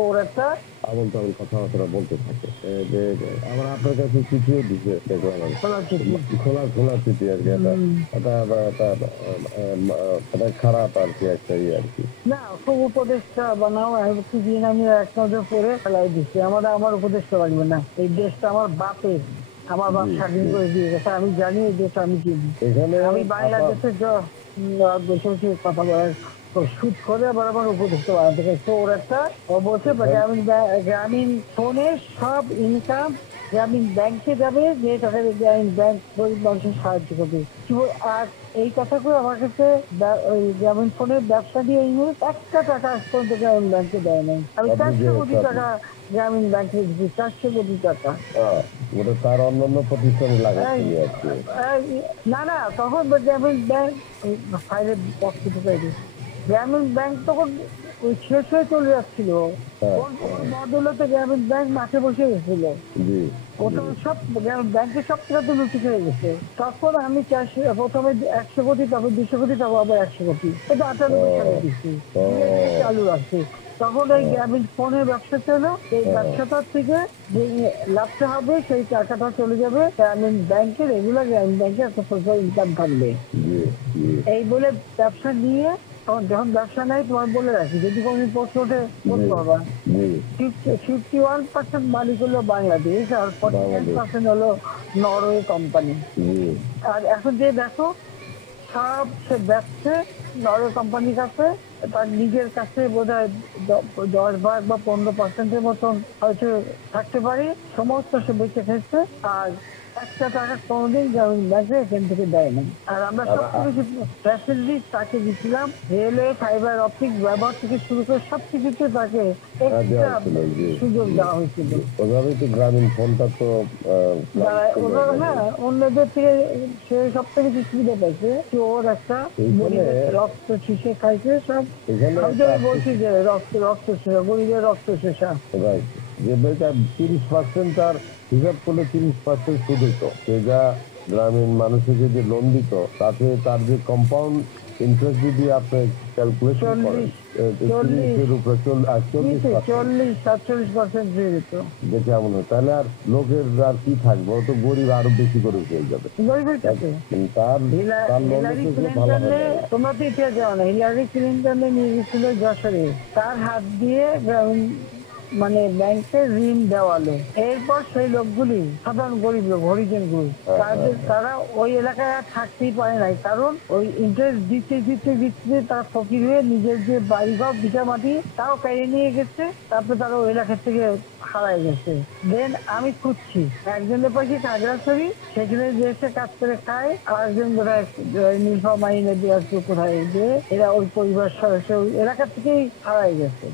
চোর একটা আবল তাবল কথাবার্তা বলতে থাকে। যে আবার আপনার কাছে চিঠিও দিছে দেখলাম আমি। খোলা চিঠি। খোলা খোলা চিঠি আরকি। এটা হুম। এটা এটা এটা খারাপ আরকি একটা ইয়ে আরকি। না, খুব উপদেষ্টা বানাও কিছুদিন আমি এক নজর পরে ফেলাই দিচ্ছি। আমার উপদেষ্টা লাগবে না। এই দেশটা আমার বাপের। আমার বাপ জি, স্বাধীন জি। করে দিয়ে গেছে। আমি জানি এই দেশ আমি চিনি। এখানে আমি বাংলাদেশের বসে বসে কথা বলার শুট করে আবার আমার উপদেষ্টা বানাতে গেছে। চোর একটা ও বলছে এখান গ্রামীণ ফোনের সব ইনকাম গ্রামীণ ব্যাংকে যাবে, যে টাকা গ্রামীণ ব্যাংক গরিব মানুষের সাহায্য করবে। আর এই কথাগুলো আমার কাছে ওই গ্রামীণ ফোনের ব্যবসা দিয়ে ইউজ একটা টাকা আজ পর্যন্ত গ্রামীণ ব্যাংকে দেয় নাই। আমি আপনি 400 কোটি যেহেতু আপনি টাকা গ্রামীণ ব্যাংকে দিচ্ছি, 400 কোটি টাকা। ওটা তার অন্যান্য প্রতিষ্ঠানে এই, লাগাচ্ছি আরকি। এই, না না, তখন গ্রামীণ ব্যাংক ফাইলের বক্স ঢুকাই দিচ্ছে। গ্রামীণ ব্যাংক তখন ওই শেষ হয়ে চলে যাচ্ছিল। হ্যাঁ, ওর হ্যাঁ। বদৌলতে গ্রামীণ ব্যাংক মাঠে বসে গেছিল। জি, জি। প্রথম সব ব্যাংকের সব টাকা তো লুটি খেয়ে গেছে। তখন আমি প্রথমে 100 কোটি, তারপর 200 কোটি, তারপর আবার 100 কোটি, এটা 98 সালে ও, দিচ্ছি, দিয়ে ও, চালু রাখছি। তখন এই ও, গ্রামীণ ফোনের ব্যবসা ছিল। এই ও। ব্যবসাটার থেকে যে লাভটা হবে সেই টাকাটা চলে যাবে গ্রামীণ ব্যাংকে, রেগুলার গ্রামীণ ব্যাংকে একটা সোশ্যাল ইনকাম থাকবে। জি, জি, এই বলে ব্যবসা নিয়ে তখন যখন ব্যবসা নাই, তোমার বলে রাখি, যদি কোনদিন প্রশ্ন ওঠে জি, বলতে পারবা। জি। 51% মালিক হলো বাংলাদেশ, আর বাংলাদেশ। 49% হলো নরওয়ে কোম্পানি। জি, আর এখন যে দেখো, সব সে ব্যবসা নরওয়ে কোম্পানির কাছে, তার নিজের কাছে বোধহয় 10 ভাগ বা 15%-এর মতন হয়তো থাকতে পারে, সমস্ত সে বেঁচে খেয়েছে। আর একটা টাকা কোনোদিন গ্রামীণ ব্যাংকে এখান থেকে দেয় না। আর আমরা আর সবচেয়ে বেশি ফ্যাসিলিটি তাকে দিচ্ছিলাম, রেলওয়ে ফাইবার অপটিক ব্যবহার থেকে শুরু করে সবকিছুতে তাকে দেওয়া এক্সট্রা হয়েছিল। জি, সুযোগ জি, দেওয়া হয়েছিল। জি। ওভাবেই তো গ্রামীণ ফোনটা তো যারা ছিল ওরা, এভাবে। হ্যাঁ, অন্যদের থেকে সে সব থেকে বেশি সুবিধা পাইছে। চোর একটা এইখানে গরিবের রক্ত চুষে খাইছে সব। এখানে আমি তো কাজ বলছি যে রক্ত রক্ত শেষা, গরিবের রক্ত শেষা। রাইট। যে বেটা 30% তার হিসাব করলে 30% সুদ হইতো। সে যা গ্রামীণ মানুষকে যে লোন দিত, তাতে তার যে কম্পাউন্ড ইন্টারেস্ট যদি আপনি ক্যালকুলেশন করেন, 40, 40, 30 এর উপরে 40% 40-47% হয়ে যেত। যে কেমন হয়, তাহলে আর লোকের আর কি থাকবে, ও তো গরিব আরো বেশি করে হয়ে যাবে। গরিবের কাছে তার তার লোনে হিলারি তো সে ভালো হয় ক্লিন্টনে, না। তোমরা তো ইতিহাস জানো না, হিলারি ক্লিন্টনে নিয়ে গেছিল যশোরে, তার হাত দিয়ে গ্রামীণ মানে ব্যাংকে ঋণ দেওয়ালো। এরপর সেই লোকগুলি সাধারণ গরিব লোক, হরিজন গুলি, হ্যাঁ, হ্যাঁ, তারা ওই এলাকায় আর থাকতেই পারে নাই, কারণ ওই ইন্টারেস্ট দিতে দিতে দিতে তারা ফকির হয়ে নিজের যে বাড়িঘর ভিটা মাটি তাও কেড়ে নিয়ে গেছে। তারপরে তারা ওই এলাকা থেকে হারায় গেছে। দেন আমি খুঁজছি, একজনের পাশে খাগড়াছড়ি, সেখানে যে এসে কাজ করে খায়, আর একজন বোধহয় নীলফামারী নদী আর কোথায়, যে এরা ওই পরিবার সদস্য ওই এলাকা থেকেই হারায় গেছে।